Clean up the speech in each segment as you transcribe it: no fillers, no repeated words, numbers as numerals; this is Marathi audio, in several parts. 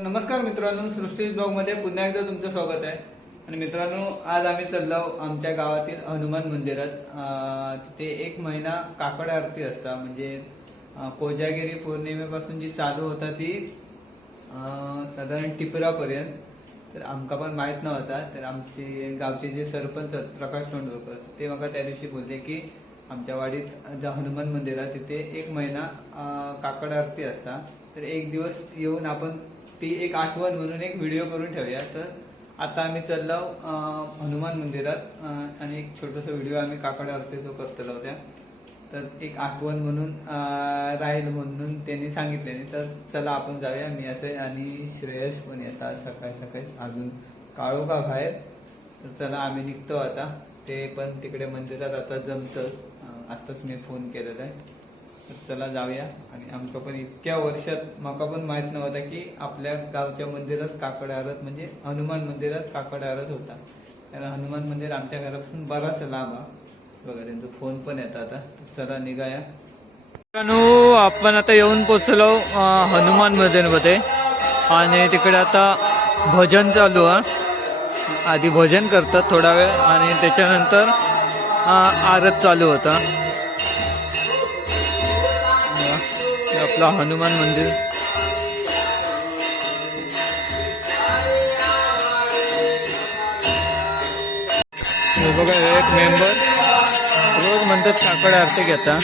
नमस्कार मित्रांनो, सृष्टी ब्लॉग मध्ये पुन्हा एकदा तुमचं स्वागत आहे। आणि मित्रांनो, आज आम्ही चाललो आमच्या गावातील हनुमान मंदिरात। तिथे एक महिना काकड आरती असता, म्हणजे कोजागिरी पौर्णिमेपासून जी चालू होता ती साधारण टिपरापर्यंत। तर आमका पण माहित नव्हता, तर आमचे गावचे जे सरपंच प्रकाश तोंडवकर ते मला त्या दिवशी बोलले की आमच्या वाडीत जो हनुमान मंदिर आहे तिथे एक महिना काकड आरती असता। तर एक दिवस येऊन आपण ती एक आठवण म्हणून एक व्हिडिओ करून ठेवूया। तर आता आम्ही चाललो हनुमान मंदिरात आणि एक छोटासा व्हिडिओ आम्ही काकड आरतीचा करतलो होत्या। तर एक आठवण म्हणून राहील म्हणून त्यांनी सांगितले। तर चला आपण जाऊया। मी असे आणि श्रेयस पण येतात सकाळी सकाळी, अजून काळोखा बाहेर। तर चला आम्ही निघतो आता। ते पण तिकडे मंदिरात आता जमतं, आताच मी फोन केलेला आहे। तर चला जाऊया। आणि आमका पण इतक्या वर्षात माका पण माहित नव्हता की आपल्या गावच्या मंदिरात काकड आरत म्हणजे हनुमान मंदिरात काकड आरत होता। कारण हनुमान मंदिर आमच्या घरापासून बराच लांब आहे बघा, त्यांचा फोन पण येतात आता। चला निघाया। मित्रांनो, आपण आता येऊन पोचलो हनुमान मंदिरमध्ये आणि तिकडे आता भजन चालू आहे। आधी भजन करतात थोडा वेळ आणि त्याच्यानंतर आरत चालू होता। आपला हनुमान मंदिर बघा, एक मेंबर रोज म्हणतात काकड आरती घेता।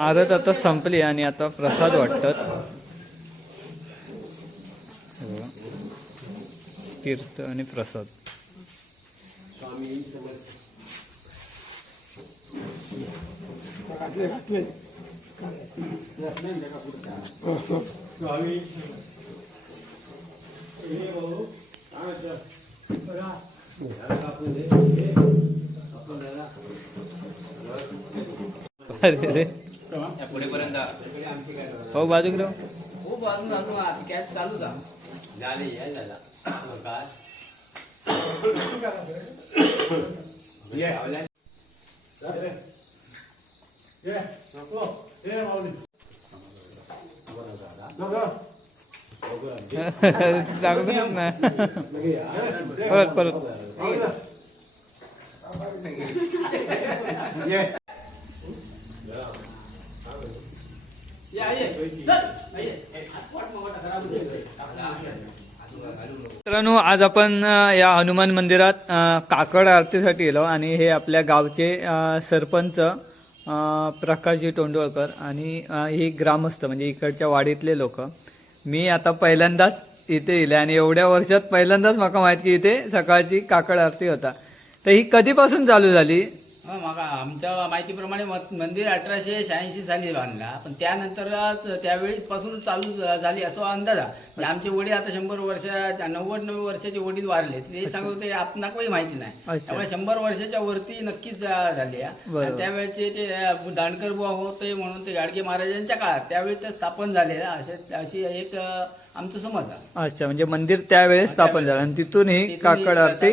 आरत आता संपली आणि आता प्रसाद वाटतात. तीर्थ आणि प्रसाद. अरे पुढेपर्यंत हो बाजू गिरो हो बाजू कॅच चालू का झाले झाला काय परत परत मित्रांनो, आज आपण या हनुमान मंदिरात काकड आरतीसाठी गेलो आणि हे आपल्या गावचे सरपंच प्रकाशजी तोंडवळकर आणि ही ग्रामस्थ म्हणजे इकडच्या वाडीतले लोक. मी आता पहिल्यांदाच इथे येले आणि एवढ्या वर्षात पहिल्यांदाच मला माहित की इथे सकाळची काकड आरती होता. तर ही कधीपासून चालू झाली? माका आमच्या माहितीप्रमाणे मंदिर 1886 साली बांधला, पण त्यानंतर त्यावेळी पासून चालू झाली असो अंदाज आहे. आमचे वडील आता 100 वर्ष 90 वर्षाचे वडील वारले, ते सांगत होते आपणा काही माहिती नाही. त्यामुळे 100 वर्षाच्या वरती नक्कीच झाली. त्यावेळेचे ते दांडकर बुवा होते म्हणून ते गाडगे महाराजांच्या काळात त्यावेळी ते स्थापन झाले अशी एक आमचं समज आहे. अच्छा, म्हणजे मंदिर त्यावेळेस स्थापन झालं आणि तिथून ही काकड आरती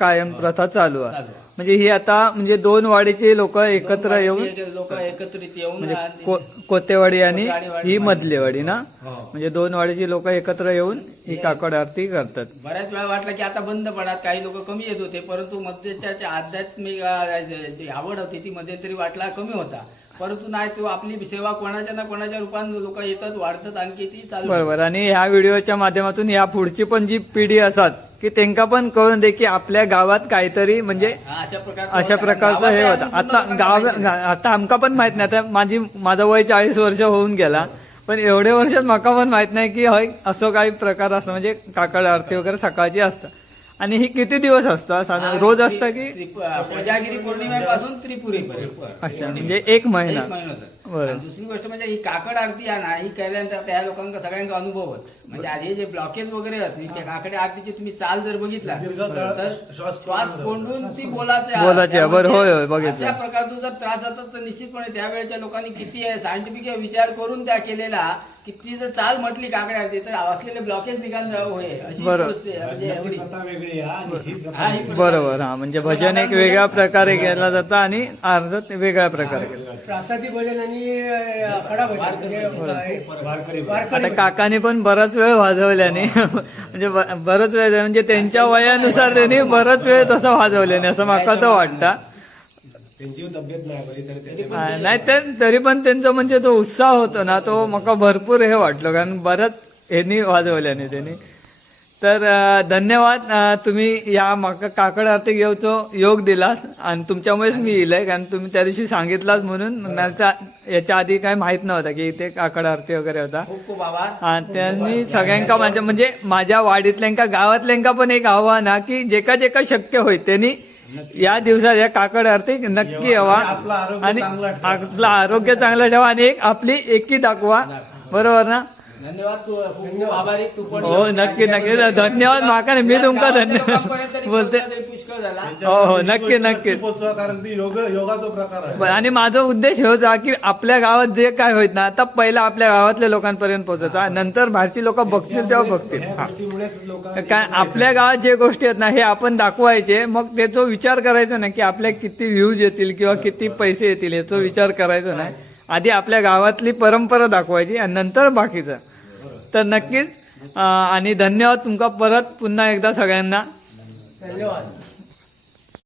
कायम प्रथा चालू आहे. म्हणजे ही आता म्हणजे दोन वाडीचे लोक एकत्र येऊन एकत्रित येऊन म्हणजे कोतेवाडी आणि ही मधली वाडी ना, म्हणजे दोन वाडीची लोक एकत्र येऊन ही काकड आरती करतात. बऱ्याच वेळा वाटलं की आता बंद पडत, काही लोक कमी येत होते, परंतु मध्यंतरी आध्यात्मिक आवड होती ती मध्यंतरी वाटला कमी होता, परंतु नाही, तो आपली सेवा कोणाच्या ना कोणाच्या रूपात लोक येतात, वाढतात, आणखी ती चालू. बरोबर. आणि ह्या व्हिडिओच्या माध्यमातून या पुढची पण जी पिढी असतात की त्यांना पण कळून दे की आपल्या गावात काहीतरी म्हणजे अशा प्रकारचं हे होतं. आता आमका पण माहित नाही, आता माझं वय 40 वर्ष होऊन गेला, पण एवढ्या वर्षात माका पण माहित नाही की हय असं काही प्रकार असतं म्हणजे काकड आरती वगैरे सकाळची असतं. आणि ही किती दिवस असतं? रोज असतं की कोजागिरी पौर्णिमेपासून त्रिपुरी? अच्छा, म्हणजे एक महिना. बरं. दुसरी गोष्ट म्हणजे ही काकड आरती आहे ना, ही केल्यानंतर त्या लोकांना सगळ्यांचा अनुभव होत. म्हणजे आधी जे ब्लॉकेज वगैरे होत त्या काकड आरतीची तुम्ही चाल जर बघितला तर श्वास कोंडून ती बोलायची. बरं, होय बघितलं. अशा प्रकारचा जर त्रास होता तर निश्चितपणे त्यावेळेच्या लोकांनी किती सायंटिफिक विचार करून त्या केलेला, किती जर चाल म्हटली काकड आरती तर असलेले ब्लॉकेज निघाल होय अशी बरोबर. हा, म्हणजे भजन एक वेगळ्या प्रकारे केला जातं आणि आरती वेगळ्या प्रकारे केला. प्रासादी भजन आणि आता काकाने पण बराच वेळ वाजवल्याने म्हणजे बराच वेळ म्हणजे त्यांच्या वयानुसार त्यांनी बराच वेळ तसं वाजवल्याने असं माका तर वाटतं. नाही तर तरी पण त्यांचा म्हणजे तो उत्साह होतो ना, तो मका भरपूर हे वाटलं, कारण बरंच ह्यांनी वाजवल्याने त्यांनी. तर धन्यवाद, तुम्ही या माका काकड आरती घेऊचो योग दिलात आणि तुमच्यामुळेच मी येईल, कारण तुम्ही त्या दिवशी सांगितलाच म्हणून मला याच्या आधी काय माहित नव्हतं की इथे काकड आरती वगैरे होता. खूप आभार. त्यांनी सगळ्यांका म्हणजे माझ्या वाडीतल्यांका गावातल्यांका पण एक आव्हान आहे की जेका जेका शक्य होईल त्यांनी या दिवसात या काकड आरती नक्की यावा आणि आपलं आरोग्य चांगलं ठेवा आणि एक आपली एकी दाखवा. बरोबर ना? धन्यवाद. खूप आभारी तू पण. हो, नक्की नक्की धन्यवाद. माका मी तुमका धन्यवाद बोलते. हो, नक्की नक्की. आणि माझा उद्देश होता की आपल्या गावात जे काय होत ना, आता पहिला आपल्या गावातल्या लोकांपर्यंत पोहोचवता, नंतर बाहेरची लोक बघतील तेव्हा बघतील. काय आपल्या गावात जे गोष्टी आहेत ना हे आपण दाखवायचे, मग त्याचा विचार करायचा नाही की आपल्या किती व्ह्यूज येतील किंवा किती पैसे येतील याचा विचार करायचा नाही. आधी आपल्या गावातली परंपरा दाखवायची आणि नंतर बाकीचं. तर नक्कीच आणि धन्यवाद तुमका परत पुन्हा एकदा सगळ्यांना. धन्यवाद.